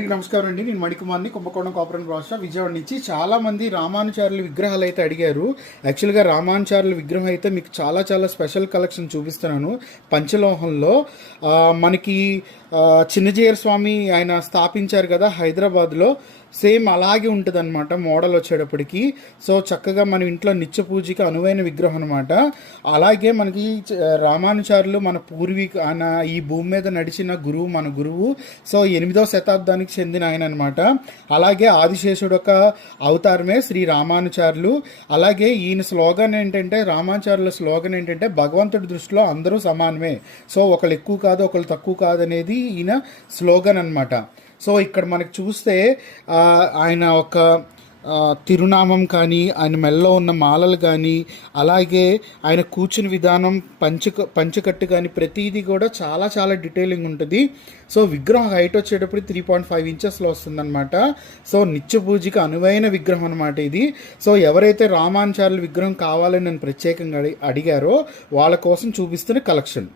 నమస్కారం అండి. నేను మణికుమార్ని, కుంభకోణం కోఆపరేటివ్ రాష్ట్ర విజయవాడ నుంచి. చాలా మంది రామానుచారుల విగ్రహాలు అయితే అడిగారు. యాక్చువల్గా రామానుచారుల విగ్రహం అయితే మీకు చాలా చాలా స్పెషల్ కలెక్షన్ చూపిస్తున్నాను. పంచలోహంలో మనకి చిన్నజీయర్ స్వామి ఆయన స్థాపించారు కదా హైదరాబాద్లో, సేమ్ అలాగే ఉంటుంది అనమాట మోడల్ వచ్చేటప్పటికి. సో చక్కగా మన ఇంట్లో నిత్య పూజకి అనువైన విగ్రహం అనమాట. అలాగే మనకి రామానుచారులు మన ఆయన ఈ భూమి మీద నడిచిన గురువు, మన గురువు. సో 8వ శతాబ్దానికి చెందిన ఆయన అనమాట. అలాగే ఆదిశేషుడు ఒక అవతారమే శ్రీ రామానుచారులు. అలాగే ఈయన స్లోగన్ ఏంటంటే, రామానుచారుల స్లోగన్ ఏంటంటే, భగవంతుడి దృష్టిలో అందరూ సమానమే, సో ఒకళ్ళు ఎక్కువ కాదు ఒకళ్ళు తక్కువ కాదు అనేది ఈయన స్లోగన్ అనమాట. సో ఇక్కడ మనకు చూస్తే ఆయన ఒక తిరునామం కానీ, ఆయన మెల్లో ఉన్న మాలలు కానీ, అలాగే ఆయన కూర్చుని విధానం, పంచకట్టు కానీ, ప్రతిదీ కూడా చాలా చాలా డీటెయిలింగ్ ఉంటుంది. సో విగ్రహం హైట్ వచ్చేటప్పుడు 3.5 ఇంచెస్లో వస్తుందన్నమాట. సో నిత్య పూజకి అనువైన విగ్రహం అనమాట ఇది. సో ఎవరైతే రామానుచారుల విగ్రహం కావాలని నన్ను ప్రత్యేకంగా అడిగారో వాళ్ళ కోసం చూపిస్తున్న కలెక్షన్.